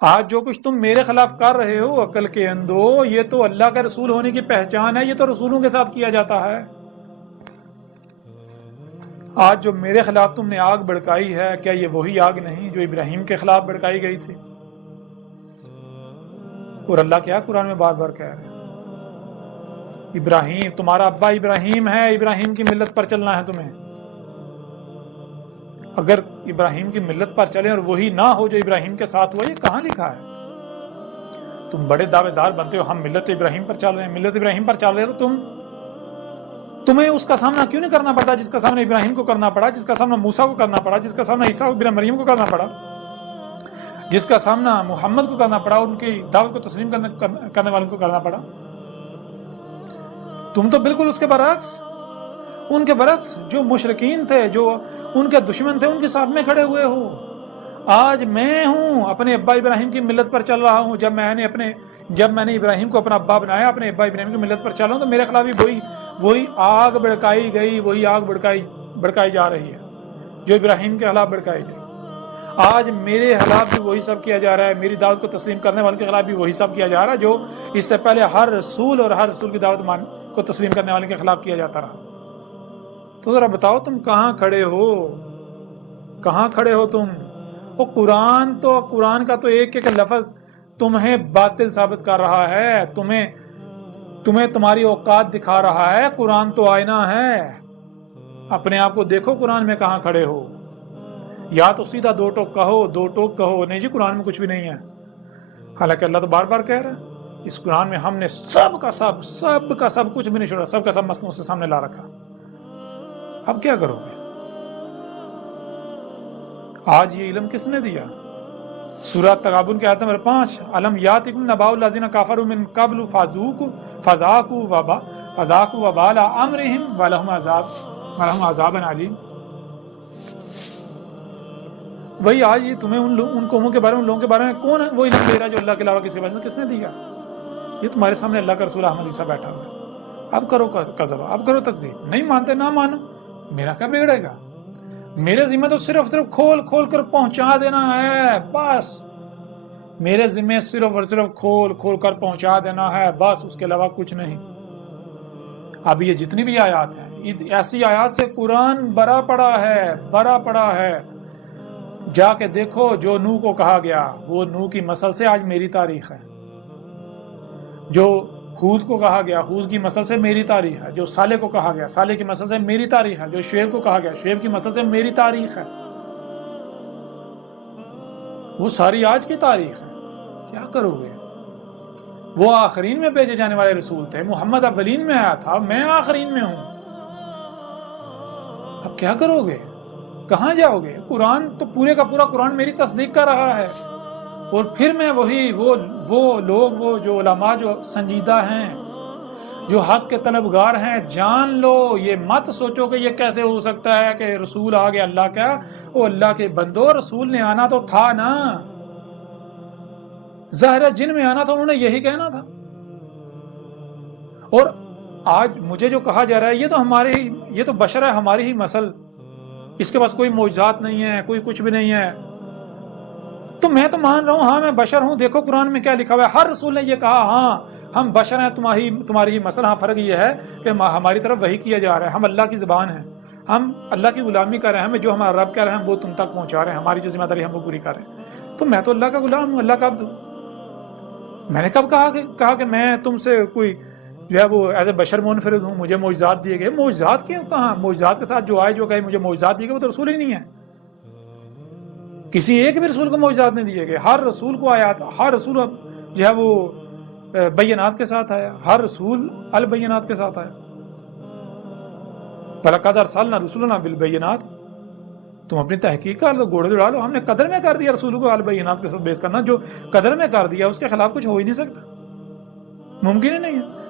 آج جو کچھ تم میرے خلاف کر رہے ہو عقل کے اندھو، یہ تو اللہ کا رسول ہونے کی پہچان ہے، یہ تو رسولوں کے ساتھ کیا جاتا ہے۔ آج جو میرے خلاف تم نے آگ بھڑکائی ہے، کیا یہ وہی آگ نہیں جو ابراہیم کے خلاف بھڑکائی گئی تھی؟ اور اللہ کیا قرآن میں بار بار کہہ رہے ہیں، ابراہیم تمہارا ابا ابراہیم ہے، ابراہیم کی ملت پر چلنا ہے تمہیں۔ اگر ابراہیم کی ملت پر چلیں اور وہی نہ ہو جو ابراہیم کے ساتھ ہوا، یہ کہاں لکھا ہے؟ تم بڑے دعوے دار بنتے ہو، ہم ملت ابراہیم پر چل رہے ہیں، ملت ابراہیم پر چل رہے ہیں، تو تمہیں اس کا سامنا کیوں نہیں کرنا پڑتا جس کا سامنا ابراہیم کو کرنا پڑا، جس کا سامنا موسیٰ کو کرنا پڑا، جس کا سامنا عیسیٰ بن مریم کو کرنا پڑا، جس کا سامنا محمد کو کرنا پڑا، ان کی دعوت کو تسلیم کرنے والوں کو کرنا پڑا؟ تم تو بالکل اس کے برعکس، ان کے برعکس جو مشرکین تھے، جو ان کے دشمن تھے، ان کے ساتھ میں کھڑے ہوئے ہو۔ آج میں ہوں اپنے ابا ابراہیم کی ملت پر چل رہا ہوں، جب میں نے ابراہیم کو اپنا ابا بنایا، اپنے ابا ابراہیم کی ملت پر چل رہا ہوں، تو میرے خلاف بھی وہی آگ بھڑکائی گئی، وہی آگ بھڑکائی جا رہی ہے جو ابراہیم کے خلاف بھڑکائی گئی۔ آج میرے خلاف بھی وہی سب کیا جا رہا ہے، میری دعوت کو تسلیم کرنے والے کے خلاف بھی وہی سب کیا جا رہا ہے جو اس سے پہلے ہر رسول اور ہر رسول کی دعوت کو تسلیم کرنے والے کے خلاف کیا جاتا رہا۔ تو ذرا بتاؤ تم کہاں کھڑے ہو، کہاں کھڑے ہو تم؟ وہ قرآن کا تو ایک ایک لفظ تمہیں باطل ثابت کر رہا ہے، تمہیں تمہاری اوقات دکھا رہا ہے۔ قرآن تو آئینہ ہے، اپنے آپ کو دیکھو قرآن میں کہاں کھڑے ہو۔ یا تو سیدھا دو ٹوک کہو، نہیں جی قرآن میں کچھ بھی نہیں ہے، حالانکہ اللہ تو بار بار کہہ رہا ہے اس قرآن میں ہم نے سب کا سب کچھ بھی نہیں چھوڑا، سب کا سب مصنوع سے سامنے لا رکھا۔ اب کیا کرو گے؟ آج یہ علم کس نے دیا؟ سورہ تغابن کی آیت نمبر 5، الم یاتکم نبأ الذین کفروا من قبل فذاقوا وبال امرهم ولهم عذاب علیم۔ وہی آج یہ تمہیں ان قوموں کے بارے میں، ان لوگوں کے بارے میں کون ہے وہ علم دے رہا ہے جو اللہ کے علاوہ کسی وجہ سے کس نے دیا؟ یہ تمہارے سامنے اللہ کا رسول احمد عیسیٰ بیٹھا ہوا ہے۔ اب کرو کذب، اب کرو تکذیب، نہیں مانتے نہ مانو، میرا کیا بگڑے گا؟ میرے ذمہ تو صرف کھول کر پہنچا دینا ہے، بس میرے ذمہ صرف اور صرف کھول کر پہنچا دینا ہے، بس اس کے علاوہ کچھ نہیں۔ اب یہ جتنی بھی آیات ہیں، ایسی آیات سے قرآن بھرا پڑا ہے۔ جا کے دیکھو جو نوح کو کہا گیا، وہ نوح کی مسل سے آج میری تاریخ ہے۔ جو ہود کو کہا گیا، ہود کی مسل سے میری تاریخ ہے۔ جو صالح کو کہا گیا، صالح کی مسل سے میری تاریخ ہے۔ جو شعیب کو کہا گیا، شعیب کی مسل سے میری تاریخ ہے۔ وہ ساری آج کی تاریخ ہے۔ کیا کرو گے؟ وہ آخرین میں بھیجے جانے والے رسول تھے، محمد اولین میں آیا تھا، میں آخرین میں ہوں۔ اب کیا کرو گے؟ کہاں جاؤ گے؟ قرآن تو پورے کا پورا قرآن میری تصدیق کر رہا ہے، اور پھر میں وہ لوگ، وہ جو علماء جو سنجیدہ ہیں، جو حق کے طلبگار ہیں، جان لو، یہ مت سوچو کہ یہ کیسے ہو سکتا ہے کہ رسول آ گیا اللہ کا۔ وہ اللہ کے بندو، رسول نے آنا تو تھا نا، ظاہر جن میں آنا تھا، انہوں نے یہی کہنا تھا۔ اور آج مجھے جو کہا جا رہا ہے، یہ تو بشر ہے، ہماری ہی مسل، اس کے پاس کوئی معجزات نہیں ہے، کوئی کچھ بھی نہیں ہے۔ تو میں تو مان رہا ہوں، ہاں میں بشر ہوں، دیکھو قرآن میں کیا لکھا ہوا ہے۔ ہر رسول نے یہ کہا، ہاں ہم بشر ہیں، تمہاری ہی مسل۔ ہاں فرق یہ ہے کہ ہماری طرف وحی کیا جا رہا ہے، ہم اللہ کی زبان ہیں، ہم اللہ کی غلامی کر رہے ہیں، ہمیں جو ہمارا رب کہہ رہے ہیں وہ تم تک پہنچا رہے ہیں، ہماری جو ذمہ داری ہم وہ پوری کر رہے ہیں۔ تو میں تو اللہ کا غلام ہوں، اللہ کا عبد ہوں۔ میں نے کب کہا کہ میں تم سے کوئی جو ہے وہ ایز اے بشر منفرد ہوں، مجھے معجزات دیے گئے؟ معجزات کیوں کہاں؟ معجزات کے ساتھ جو آئے، جو کہے مجھے معجزات دیے گئے، وہ تو رسول ہی نہیں ہے۔ کسی ایک بھی رسول کو معجزات نہیں دیے گئے، ہر رسول کو آیات، ہر رسول جو ہے وہ بینات کے ساتھ آیا، ہر رسول البینات کے ساتھ آیا۔ وَلَقَدْ أَرْسَلْنَا رُسُلَنَا بِالْبَيِّنَاتِ۔ تم اپنی تحقیق کر لو، گھوڑے دوڑا لو، ہم نے قدر میں کر دیا رسول کو البینات کے ساتھ بیس کرنا۔ جو قدر میں کر دیا اس کے خلاف کچھ ہو ہی نہیں سکتا، ممکن ہی نہیں ہے۔